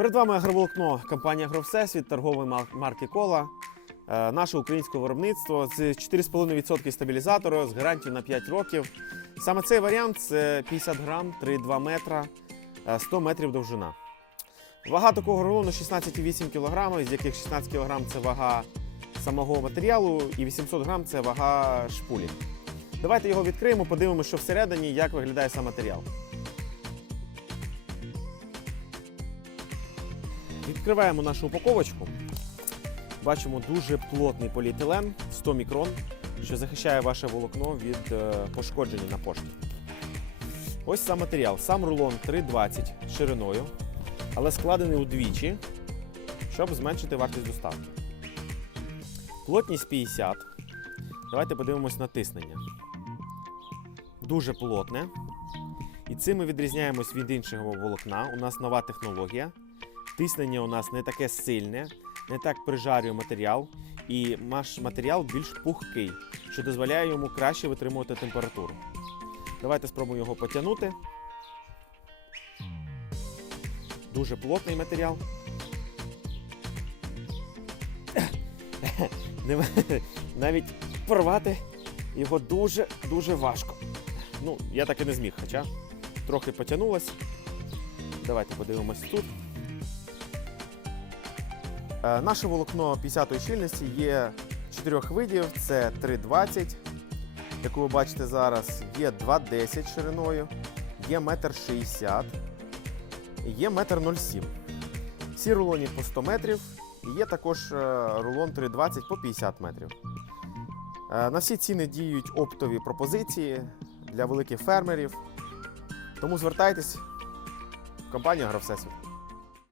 Перед вами агроволокно компанія Агровсесвіт, торгової мар- марки Кола. Е, Наше українське виробництво з 4,5% стабілізатору з гарантією на 5 років. Саме цей варіант це 50 грам, 3,2 метра, е, 100 метрів довжина. Вага такого рулону 16,8 кг, з яких 16 кг це вага самого матеріалу і 800 грам це вага шпулі. Давайте його відкриємо, подивимося, що всередині, як виглядає сам матеріал. Відкриваємо нашу упаковочку. Бачимо дуже плотний поліетилен 100 мікрон, що захищає ваше волокно від е, пошкодження на пошті. Ось сам матеріал. Сам рулон 3,20 шириною, але складений удвічі, щоб зменшити вартість доставки. Плотність 50. Давайте подивимось на тиснення. Дуже плотне. І цим ми відрізняємось від іншого волокна. У нас нова технологія. Тиснення у нас не таке сильне, не так прижарює матеріал, і наш матеріал більш пухкий, що дозволяє йому краще витримувати температуру. Давайте спробуємо його потягнути. Дуже плотний матеріал. Навіть порвати його дуже-дуже важко. Ну, я так і не зміг, хоча трохи потягнулось. Давайте подивимось тут. Е, Наше волокно 50-ї щільності є чотирьох видів: це 3,20, яку ви бачите зараз, є 2,10 шириною, є 1,60 м, є 1,07 м. Всі рулоні по 100 метрів, і є також е, рулон 3,20 по 50 метрів. Е, На всі ціни діють оптові пропозиції для великих фермерів. Тому звертайтесь в компанію Агровсесвіт.